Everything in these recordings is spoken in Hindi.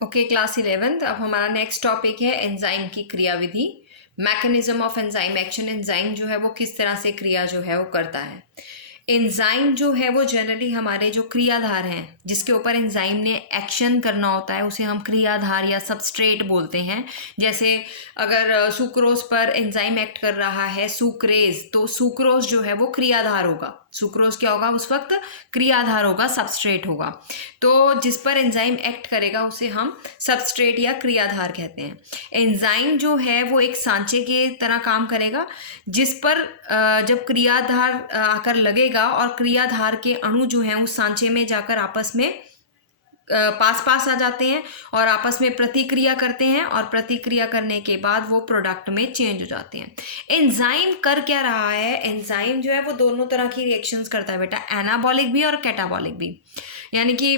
Okay, class 11th। अब हमारा नेक्स्ट टॉपिक है एंजाइम की क्रियाविधि। Mechanism of enzyme action. Enzyme जो है वो किस तरह से क्रिया जो है वो करता है। एंजाइम जो है वो जनरली हमारे जो क्रियाधार हैं जिसके ऊपर एंजाइम ने एक्शन करना होता है उसे हम क्रियाधार या सबस्ट्रेट बोलते हैं। जैसे अगर सुक्रोज पर एंजाइम एक्ट कर रहा है सुक्रेज, तो सुक्रोज जो है वो क्रियाधार होगा। सुक्रोज क्या होगा उस वक्त? क्रियाधार होगा, सबस्ट्रेट होगा। तो जिस पर एंजाइम एक्ट करेगा उसे हम सबस्ट्रेट या क्रियाधार कहते हैं। एंजाइम जो है वो एक सांचे के तरह काम करेगा जिस पर जब क्रियाधार आकर लगेगा और क्रियाधार के अणु जो हैं उस सांचे में जाकर आपस में पास पास आ जाते हैं और आपस में प्रतिक्रिया करते हैं और प्रतिक्रिया करने के बाद वो प्रोडक्ट में चेंज हो जाते हैं। एंजाइम कर क्या रहा है? एंजाइम जो है वो दोनों तरह की रिएक्शंस करता है बेटा, एनाबॉलिक भी और कैटाबॉलिक भी। यानी कि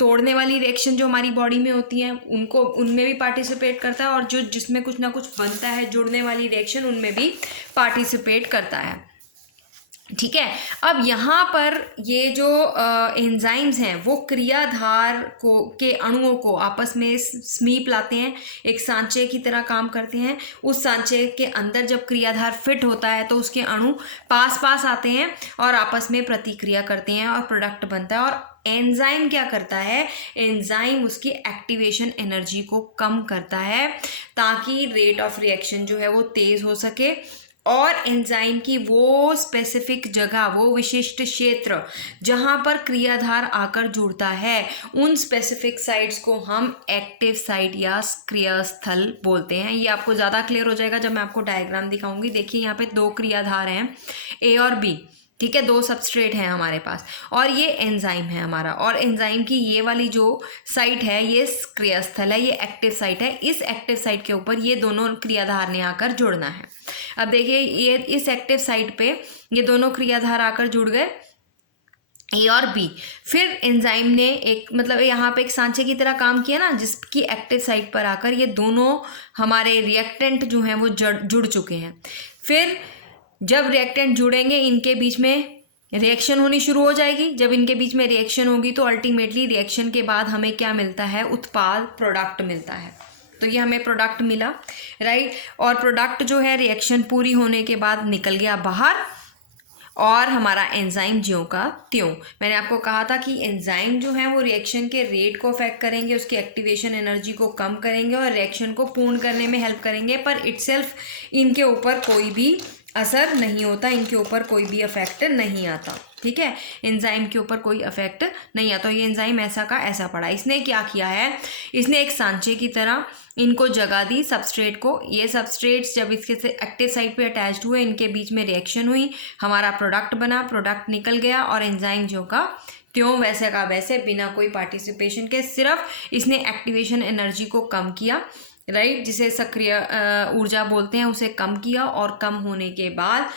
तोड़ने वाली रिएक्शन जो हमारी बॉडी में होती हैं उनको उनमें भी पार्टिसिपेट करता है और जो जिसमें कुछ ना कुछ बनता है जुड़ने वाली रिएक्शन उनमें भी पार्टिसिपेट करता है। ठीक है। अब यहाँ पर ये जो एंजाइम्स हैं वो क्रियाधार को के अणुओं को आपस में समीप लाते हैं, एक सांचे की तरह काम करते हैं। उस सांचे के अंदर जब क्रियाधार फिट होता है तो उसके अणु पास पास आते हैं और आपस में प्रतिक्रिया करते हैं और प्रोडक्ट बनता है। और एंजाइम क्या करता है? एंजाइम उसकी एक्टिवेशन एनर्जी को कम करता है ताकि रेट ऑफ रिएक्शन जो है वो तेज़ हो सके और एंजाइम की वो स्पेसिफिक जगह, वो विशिष्ट क्षेत्र जहाँ पर क्रियाधार आकर जुड़ता है, उन स्पेसिफिक साइट्स को हम एक्टिव साइट या क्रियास्थल बोलते हैं। ये आपको ज़्यादा क्लियर हो जाएगा जब मैं आपको डायग्राम दिखाऊंगी। देखिए यहाँ पे दो क्रियाधार हैं ए और बी, ठीक है, दो सबस्ट्रेट हैं हमारे पास और ये एंजाइम है हमारा। और एंजाइम की ये वाली जो साइट है ये क्रियास्थल है, ये एक्टिव साइट है। इस एक्टिव साइट के ऊपर ये दोनों क्रियाधार ने आकर जुड़ना है। अब देखिए ये इस एक्टिव साइट पे ये दोनों क्रियाधार आकर जुड़ गए ए और बी। फिर एंजाइम ने एक मतलब यहाँ पे एक सांचे की तरह काम किया ना, जिसकी एक्टिव साइट पर आकर ये दोनों हमारे रिएक्टेंट जो हैं वो जुड़ चुके हैं। फिर जब रिएक्टेंट जुड़ेंगे इनके बीच में रिएक्शन होनी शुरू हो जाएगी। जब इनके बीच में रिएक्शन होगी तो अल्टीमेटली रिएक्शन के बाद हमें क्या मिलता है? उत्पाद, प्रोडक्ट मिलता है। तो ये हमें प्रोडक्ट मिला, राइट। और प्रोडक्ट जो है रिएक्शन पूरी होने के बाद निकल गया बाहर और हमारा एंजाइम ज्यों का त्यों। मैंने आपको कहा था कि एंजाइम जो है वो रिएक्शन के रेट को अफेक्ट करेंगे, उसकी एक्टिवेशन एनर्जी को कम करेंगे और रिएक्शन को पूर्ण करने में हेल्प करेंगे, पर इटसेल्फ इनके ऊपर कोई भी असर नहीं होता, इनके ऊपर कोई भी अफेक्ट नहीं आता। ठीक है, एंजाइम के ऊपर कोई अफेक्ट नहीं आता। तो ये एंजाइम ऐसा का ऐसा पड़ा। इसने क्या किया है? इसने एक सांचे की तरह इनको जगह दी सबस्ट्रेट को। ये सबस्ट्रेट्स जब इसके से एक्टिव साइट पे अटैच्ड हुए, इनके बीच में रिएक्शन हुई, हमारा प्रोडक्ट बना, प्रोडक्ट निकल गया और एंजाइम जो का त्यों वैसे का वैसे बिना कोई पार्टिसिपेशन के सिर्फ इसने एक्टिवेशन एनर्जी को कम किया, राइट, जिसे सक्रिय ऊर्जा बोलते हैं, उसे कम किया और कम होने के बाद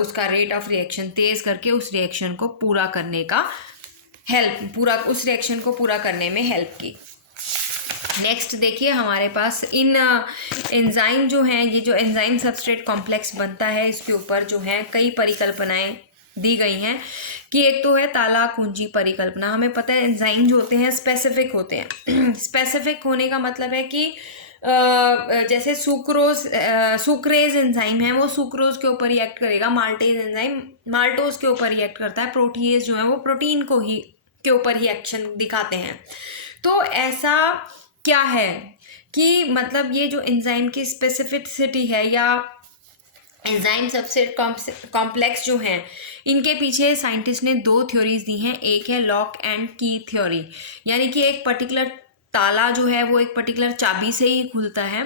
उसका रेट ऑफ रिएक्शन तेज़ करके उस रिएक्शन को पूरा करने का उस रिएक्शन को पूरा करने में हेल्प की। नेक्स्ट देखिए हमारे पास इन एंजाइम जो हैं, ये जो एंजाइम सबस्ट्रेट कॉम्प्लेक्स बनता है इसके ऊपर जो है कई परिकल्पनाएं दी गई हैं कि एक तो है ताला कुंजी परिकल्पना। हमें पता है एंजाइम जो होते हैं स्पेसिफिक होते हैं। स्पेसिफिक होने का मतलब है कि जैसे सुक्रेज एंजाइम है वो सुक्रोज के ऊपर रिएक्ट करेगा, माल्टेज एंजाइम माल्टोज के ऊपर रिएक्ट करता है, प्रोटीएज जो है वो प्रोटीन को ही के ऊपर ही एक्शन दिखाते हैं। तो ऐसा क्या है कि मतलब ये जो एंजाइम की स्पेसिफिसिटी है या एंजाइम सबस्ट्रेट कॉम्प्लेक्स जो हैं, इनके पीछे साइंटिस्ट ने दो थ्योरीज दी हैं। एक है लॉक एंड की थ्योरी, यानी कि एक पर्टिकुलर ताला जो है वो एक पर्टिकुलर चाबी से ही खुलता है,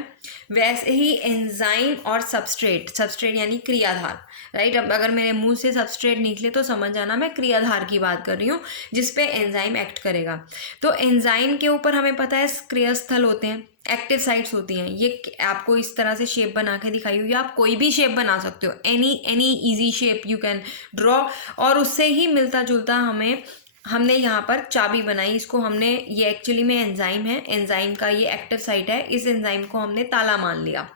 वैसे ही एंजाइम और सबस्ट्रेट यानी क्रियाधार, राइट। अब अगर मेरे मुंह से सबस्ट्रेट निकले तो समझ जाना मैं क्रियाधार की बात कर रही हूँ जिस पे एंजाइम एक्ट करेगा। तो एंजाइम के ऊपर हमें पता है क्रियास्थल होते हैं, एक्टिव साइट्स होती हैं। ये आपको इस तरह से शेप बना के दिखाई हुई है, आप कोई भी शेप बना सकते हो, any easy shape you can draw. और उससे ही मिलता जुलता हमने यहाँ पर चाबी बनाई, इसको हमने, ये एक्चुअली में एंजाइम है, एंजाइम का ये एक्टिव साइट है, इस एंजाइम को हमने ताला मान लिया,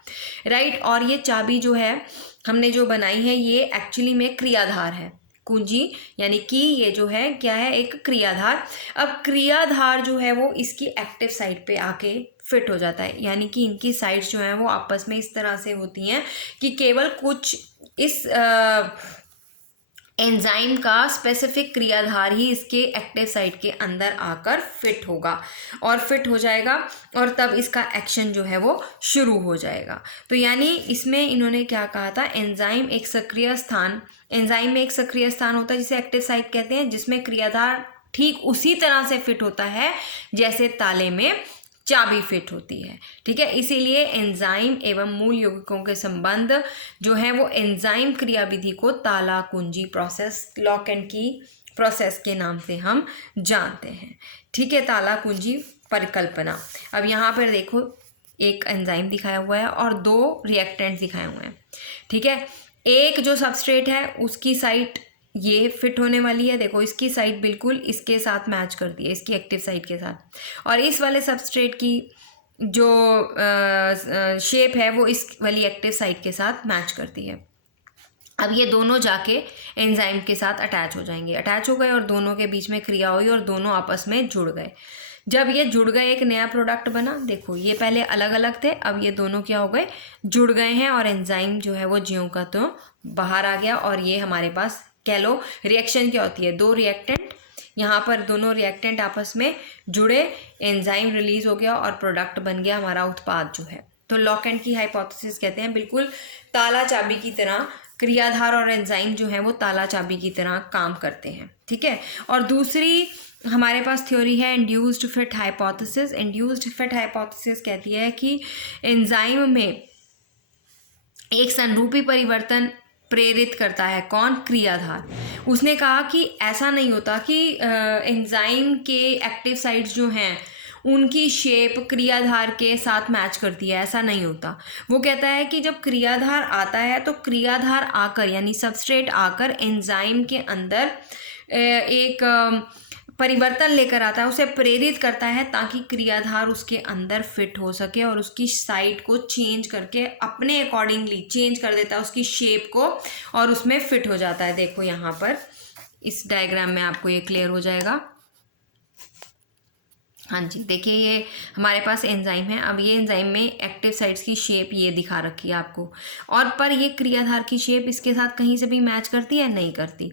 राइट। और ये चाबी जो है हमने जो बनाई है ये एक्चुअली में क्रियाधार है। कुंजी यानी कि ये जो है क्या है, एक क्रियाधार। अब क्रियाधार जो है वो इसकी एक्टिव साइट पे आके फिट हो जाता है, यानी कि इनकी साइड्स जो हैं वो आपस में इस तरह से होती हैं कि केवल कुछ इस एंजाइम का स्पेसिफिक क्रियाधार ही इसके एक्टिव साइट के अंदर आकर फिट होगा और फिट हो जाएगा, और तब इसका एक्शन जो है वो शुरू हो जाएगा। तो यानी इसमें इन्होंने क्या कहा था, एंजाइम में एक सक्रिय स्थान होता है जिसे एक्टिव साइट कहते हैं, जिसमें क्रियाधार ठीक उसी तरह से फिट होता है जैसे ताले में चाबी फिट होती है। ठीक है, इसीलिए एंजाइम एवं मूल यौगिकों के संबंध जो है वो एंजाइम क्रियाविधि को ताला कुंजी प्रोसेस, लॉक एंड की प्रोसेस के नाम से हम जानते हैं। ठीक है, ताला कुंजी परिकल्पना। अब यहाँ पर देखो एक एंजाइम दिखाया हुआ है और 2 रिएक्टेंट्स दिखाए हुए हैं। ठीक है, एक जो सबस्ट्रेट है उसकी साइट ये फिट होने वाली है, देखो इसकी साइड बिल्कुल इसके साथ मैच करती है, इसकी एक्टिव साइट के साथ, और इस वाले सबस्ट्रेट की जो शेप है वो इस वाली एक्टिव साइट के साथ मैच करती है। अब ये दोनों जाके एंजाइम के साथ अटैच हो जाएंगे, अटैच हो गए और दोनों के बीच में क्रिया हुई और दोनों आपस में जुड़ गए। जब ये जुड़ गए एक नया प्रोडक्ट बना। देखो ये पहले अलग अलग थे, अब ये दोनों क्या हो गए, जुड़ गए हैं, और एंजाइम जो है वो ज्यों का तो बाहर आ गया। और ये हमारे पास कह लो रिएक्शन क्या होती है, 2 रिएक्टेंट, यहाँ पर दोनों रिएक्टेंट आपस में जुड़े, एंजाइम रिलीज हो गया और प्रोडक्ट बन गया हमारा उत्पाद जो है। तो लॉक एंड की हाइपोथेसिस कहते हैं बिल्कुल ताला चाबी की तरह क्रियाधार और एंजाइम जो है वो ताला चाबी की तरह काम करते हैं। ठीक है, और दूसरी हमारे पास थ्योरी है induced fit hypothesis. Induced fit hypothesis कहती है कि एंजाइम में एक संरूपी परिवर्तन प्रेरित करता है, कौन, क्रियाधार। उसने कहा कि ऐसा नहीं होता कि एंजाइम के एक्टिव साइट्स जो हैं उनकी शेप क्रियाधार के साथ मैच करती है, ऐसा नहीं होता। वो कहता है कि जब क्रियाधार आता है तो क्रियाधार आकर यानी सबस्ट्रेट आकर एंजाइम के अंदर एक परिवर्तन लेकर आता है, उसे प्रेरित करता है ताकि क्रियाधार उसके अंदर फिट हो सके और उसकी साइड को चेंज करके अपने अकॉर्डिंगली चेंज कर देता है उसकी शेप को और उसमें फिट हो जाता है। देखो यहाँ पर इस डायग्राम में आपको ये क्लियर हो जाएगा। हाँ जी, देखिए ये हमारे पास एंजाइम है। अब ये एंजाइम में एक्टिव साइट्स की शेप ये दिखा रखी है आपको, और पर ये क्रियाधार की शेप इसके साथ कहीं से भी मैच करती है, नहीं करती।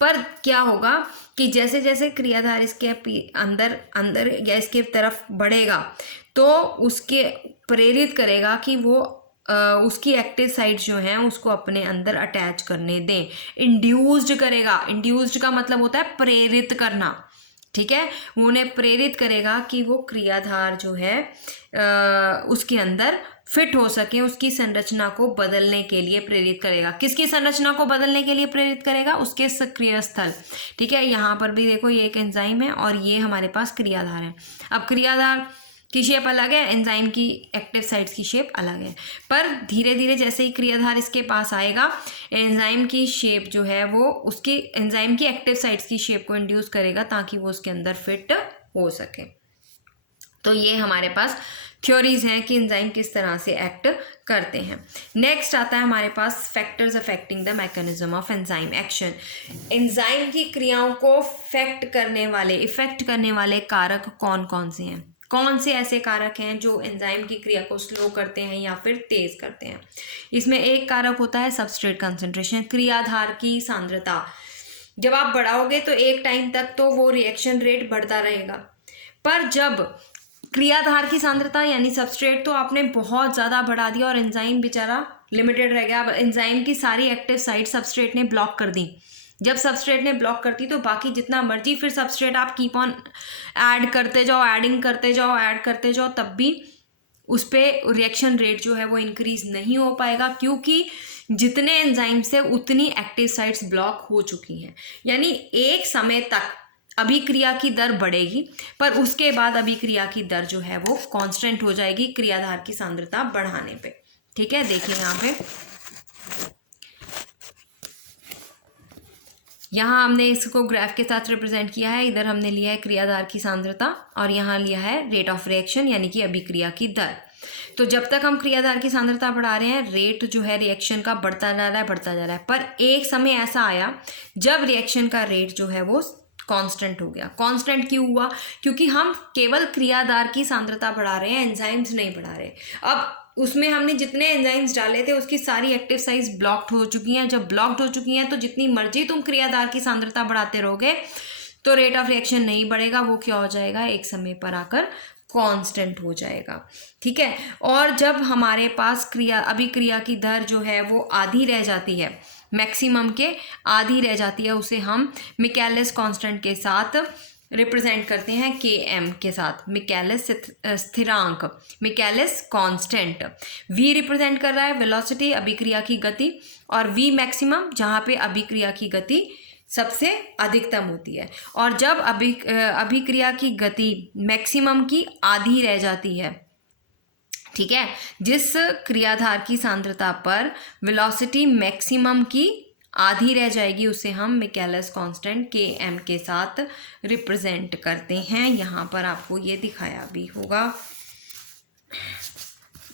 पर क्या होगा कि जैसे जैसे क्रियाधार इसके अंदर अंदर या इसके तरफ बढ़ेगा तो उसके प्रेरित करेगा कि वो उसकी एक्टिव साइट्स जो हैं उसको अपने अंदर अटैच करने दें, इंड्यूस्ड करेगा। इंड्यूस्ड का मतलब होता है प्रेरित करना। ठीक है, वो उन्हें प्रेरित करेगा कि वो क्रियाधार जो है उसके अंदर फिट हो सके, उसकी संरचना को बदलने के लिए प्रेरित करेगा। किसकी संरचना को बदलने के लिए प्रेरित करेगा, उसके सक्रिय स्थल। ठीक है, यहाँ पर भी देखो ये एक एंजाइम है और ये हमारे पास क्रियाधार है। अब क्रियाधार की शेप अलग है, एंजाइम की एक्टिव साइट्स की शेप अलग है, पर धीरे धीरे जैसे ही क्रियाधार इसके पास आएगा एंजाइम की शेप जो है वो उसकी एंजाइम की एक्टिव साइट्स की शेप को इंड्यूस करेगा ताकि वो उसके अंदर फिट हो सके। तो ये हमारे पास थ्योरीज हैं कि एंजाइम किस तरह से एक्ट करते हैं। नेक्स्ट आता है हमारे पास factors affecting the mechanism of enzyme action. Enzyme की क्रियाओं को इफेक्ट करने वाले कारक कौन कौन से हैं, कौन से ऐसे कारक हैं जो एंजाइम की क्रिया को स्लो करते हैं या फिर तेज करते हैं। इसमें एक कारक होता है सबस्ट्रेट कंसंट्रेशन, क्रियाधार की सांद्रता। जब आप बढ़ाओगे तो एक टाइम तक तो वो रिएक्शन रेट बढ़ता रहेगा, पर जब क्रियाधार की सांद्रता यानी सबस्ट्रेट तो आपने बहुत ज़्यादा बढ़ा दिया और एंजाइम बेचारा लिमिटेड रह गया। अब एंजाइम की सारी एक्टिव साइट सबस्ट्रेट ने ब्लॉक कर दी। जब सबस्ट्रेट ने ब्लॉक करती तो बाकी जितना मर्जी फिर सबस्ट्रेट आप कीप ऑन ऐड करते जाओ, ऐड करते जाओ, तब भी उस पर रिएक्शन रेट जो है वो इंक्रीज नहीं हो पाएगा, क्योंकि जितने एंजाइम से उतनी एक्टिव साइट्स ब्लॉक हो चुकी हैं। यानी एक समय तक अभिक्रिया की दर बढ़ेगी, पर उसके बाद अभिक्रिया की दर जो है वो कांस्टेंट हो जाएगी क्रियाधार की सांद्रता बढ़ाने पे। ठीक है, देखिए यहाँ हमने इसको ग्राफ के साथ रिप्रेजेंट किया है। इधर हमने लिया है क्रियाधार की सांद्रता और यहाँ लिया है रेट ऑफ रिएक्शन यानी कि अभिक्रिया की दर। तो जब तक हम क्रियाधार की सांद्रता बढ़ा रहे हैं, रेट जो है रिएक्शन का बढ़ता जा रहा है, बढ़ता जा रहा है। पर एक समय ऐसा आया जब रिएक्शन का रेट जो है वो कांस्टेंट हो गया। कांस्टेंट क्यों हुआ? क्योंकि हम केवल क्रियाधार की सांद्रता बढ़ा रहे हैं, एंजाइम्स नहीं बढ़ा रहे। अब उसमें हमने जितने एंजाइम्स डाले थे उसकी सारी एक्टिव साइज ब्लॉक्ड हो चुकी हैं। जब ब्लॉक्ड हो चुकी हैं तो जितनी मर्जी तुम क्रियाधार की सांद्रता बढ़ाते रहोगे तो रेट ऑफ रिएक्शन नहीं बढ़ेगा, वो क्या हो जाएगा, एक समय पर आकर कांस्टेंट हो जाएगा। ठीक है। और जब हमारे पास अभिक्रिया की दर जो है वो आधी रह जाती है, मैक्सिमम के आधी रह जाती है, उसे हम मिकेलिस कांस्टेंट के साथ रिप्रेजेंट करते हैं, Km के साथ, मिकेलिस स्थिरांक, मिकेलिस कांस्टेंट। V रिप्रेजेंट कर रहा है वेलोसिटी, अभिक्रिया की गति, और V मैक्सिमम जहाँ पे अभिक्रिया की गति सबसे अधिकतम होती है। और जब अभिक्रिया की गति मैक्सिमम की आधी रह जाती है, ठीक है, जिस क्रियाधार की सांद्रता पर वेलोसिटी मैक्सिमम की आधी रह जाएगी उसे हम मिकेलिस कांस्टेंट Km के साथ रिप्रेजेंट करते हैं। यहाँ पर आपको ये दिखाया भी होगा,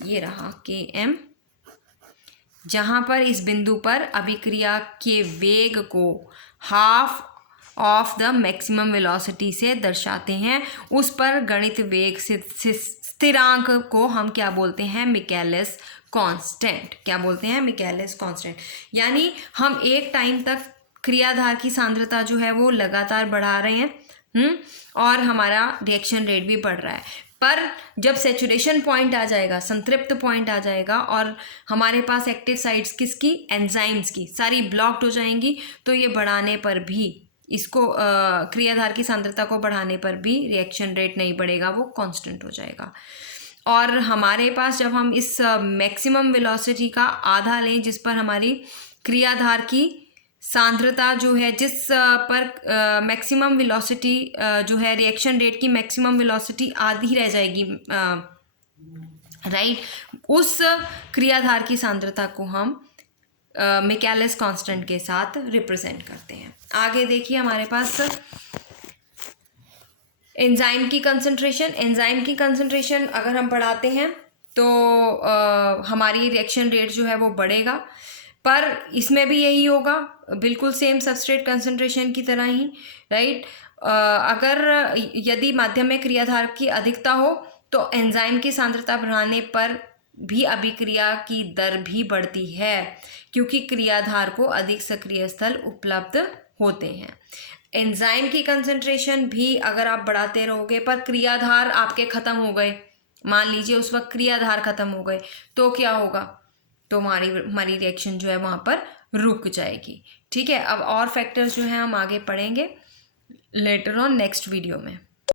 ये रहा Km, जहाँ पर इस बिंदु पर अभिक्रिया के वेग को half of the maximum velocity से दर्शाते हैं, उस पर गणित वेग स्थिरांक को हम क्या बोलते हैं, मिकेलिस कांस्टेंट। क्या बोलते हैं, मिकेलिस कांस्टेंट। यानी हम एक टाइम तक क्रियाधार की सांद्रता जो है वो लगातार बढ़ा रहे हैं और हमारा रिएक्शन रेट भी बढ़ रहा है, पर जब सैचुरेशन पॉइंट आ जाएगा, संतृप्त पॉइंट आ जाएगा और हमारे पास एक्टिव साइट्स किसकी, एंजाइम्स की, सारी ब्लॉक्ड हो जाएंगी, तो ये बढ़ाने पर भी, इसको क्रियाधार की सांद्रता को बढ़ाने पर भी रिएक्शन रेट नहीं बढ़ेगा, वो कांस्टेंट हो जाएगा। और हमारे पास जब हम इस मैक्सिमम वेलोसिटी का आधा लें, जिस पर हमारी क्रियाधार की सांद्रता जो है, जिस पर मैक्सिमम वेलोसिटी जो है, रिएक्शन रेट की मैक्सिमम वेलोसिटी आधी रह जाएगी, राइट, उस क्रियाधार की सांद्रता को हम मिकेलिस कांस्टेंट के साथ रिप्रेजेंट करते हैं। आगे देखिए हमारे पास एंजाइम की कंसंट्रेशन। एंजाइम की कंसंट्रेशन अगर हम बढ़ाते हैं तो हमारी रिएक्शन रेट जो है वो बढ़ेगा, पर इसमें भी यही होगा, बिल्कुल सेम सबस्ट्रेट कंसंट्रेशन की तरह ही, राइट। अगर यदि माध्यम में क्रियाधार की अधिकता हो तो एंजाइम की सांद्रता बढ़ाने पर भी अभिक्रिया की दर भी बढ़ती है, क्योंकि क्रियाधार को अधिक सक्रिय स्थल उपलब्ध होते हैं। एंजाइम की कंसंट्रेशन भी अगर आप बढ़ाते रहोगे पर क्रियाधार आपके ख़त्म हो गए, मान लीजिए उस वक्त क्रियाधार ख़त्म हो गए, तो क्या होगा, तो हमारी रिएक्शन जो है वहाँ पर रुक जाएगी। ठीक है। अब और फैक्टर्स जो हैं हम आगे पढ़ेंगे लेटर ऑन नेक्स्ट वीडियो में।